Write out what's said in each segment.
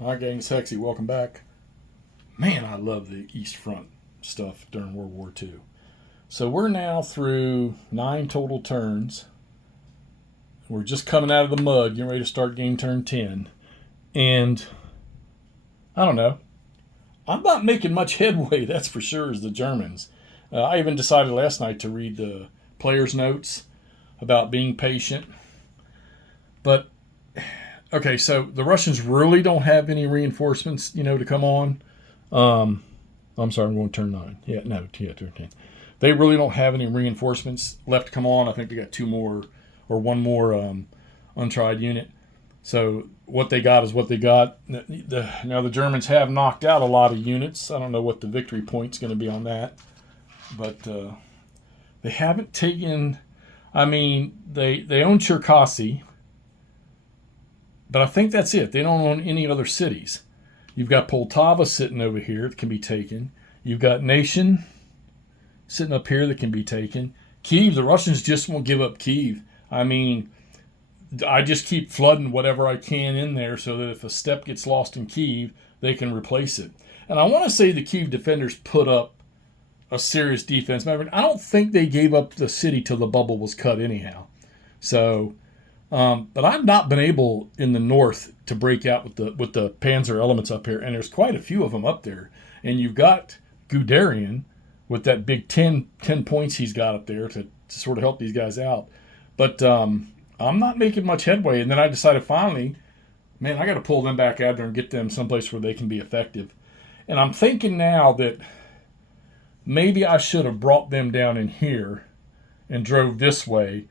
Hi, gang. Sexy. Welcome back. Man, I love the East Front stuff during World War II. So we're now through 9 total turns. We're just coming out of the mud, getting ready to start game turn 10. And I don't know. I'm not making much headway, that's for sure, as the Germans. I even decided last night to read the players' notes about being patient. But okay, so the Russians really don't have any reinforcements, to come on. Um, I'm sorry, I'm going to turn 9. Yeah, no, yeah, turn 10. They really don't have any reinforcements left to come on. I think they got 2 more or 1 more untried unit. So what they got is what they got. Now the Germans have knocked out a lot of units. I don't know what the victory point's going to be on that, but they haven't taken. I mean, they own Cherkasy, but I think that's it. They don't own any other cities. You've got Poltava sitting over here that can be taken. You've got Nation sitting up here that can be taken. Kiev, the Russians just won't give up Kiev. I mean, I just keep flooding whatever I can in there so that if a step gets lost in Kiev, they can replace it. And I want to say the Kiev defenders put up a serious defense. I don't think they gave up the city till the bubble was cut anyhow. So, but I've not been able in the north to break out with the Panzer elements up here, and there's quite a few of them up there. And you've got Guderian with that big 10 points he's got up there to sort of help these guys out. But I'm not making much headway. And then I decided finally, man, I got to pull them back out there and get them someplace where they can be effective. And I'm thinking now that maybe I should have brought them down in here and drove this way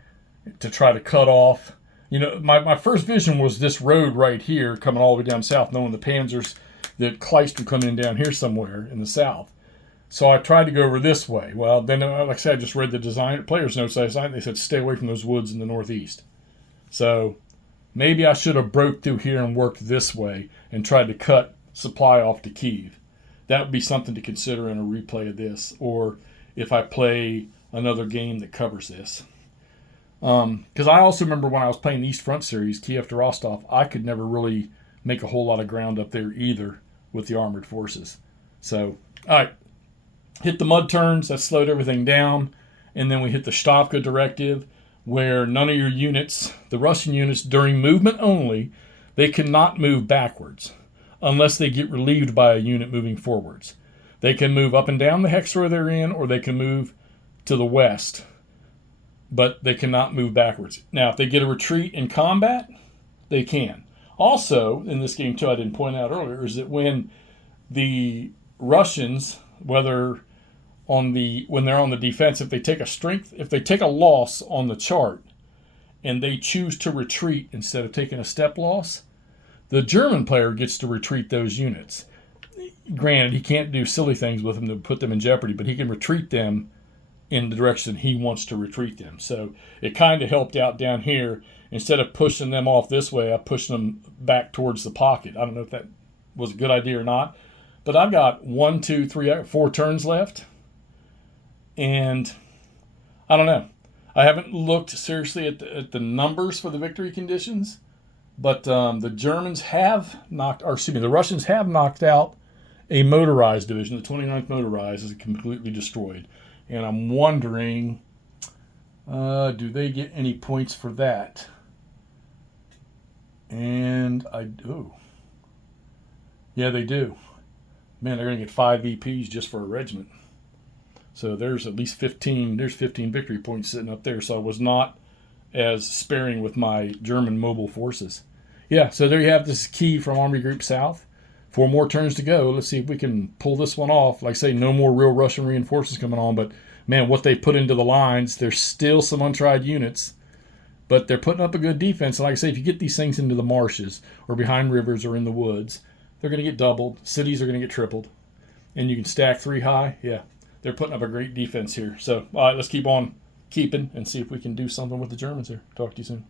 to try to cut off. My first vision was this road right here coming all the way down south, knowing the Panzers that Kleist would come in down here somewhere in the south. So I tried to go over this way. Well, then, like I said, I just read the design players' notes last night. They said stay away from those woods in the northeast. So maybe I should have broke through here and worked this way and tried to cut supply off to Kiev. That would be something to consider in a replay of this, or if I play another game that covers this. Because I also remember when I was playing the East Front series, Kiev to Rostov, I could never really make a whole lot of ground up there either with the armored forces. So, all right, hit the mud turns. That slowed everything down. And then we hit the Stavka directive, where none of your units, the Russian units, during movement only, they cannot move backwards unless they get relieved by a unit moving forwards. They can move up and down the hex row they're in, or they can move to the west, but they cannot move backwards. Now, if they get a retreat in combat, they can. Also, in this game too, I didn't point out earlier, is that when the Russians, when they're on the defense, if they take a loss on the chart and they choose to retreat instead of taking a step loss, the German player gets to retreat those units. Granted, he can't do silly things with them to put them in jeopardy, but he can retreat them in the direction he wants to retreat them. So it kind of helped out down here. Instead of pushing them off this way, I pushed them back towards the pocket. I don't know if that was a good idea or not, but I've got 1, 2, 3, 4 turns left. And I don't know. I haven't looked seriously at the numbers for the victory conditions, but the Russians have knocked out a motorized division. The 29th motorized is completely destroyed. And I'm wondering, do they get any points for that? And yeah, they do. Man, they're going to get 5 VPs just for a regiment. So there's at least 15. There's 15 victory points sitting up there. So I was not as sparing with my German mobile forces. Yeah, so there you have this key from Army Group South. 4 more turns to go. Let's see if we can pull this one off. Like I say, no more real Russian reinforcements coming on. But, man, what they put into the lines, there's still some untried units. But they're putting up a good defense. And like I say, if you get these things into the marshes or behind rivers or in the woods, they're going to get doubled. Cities are going to get tripled. And you can stack 3 high. Yeah, they're putting up a great defense here. So, all right, let's keep on keeping and see if we can do something with the Germans here. Talk to you soon.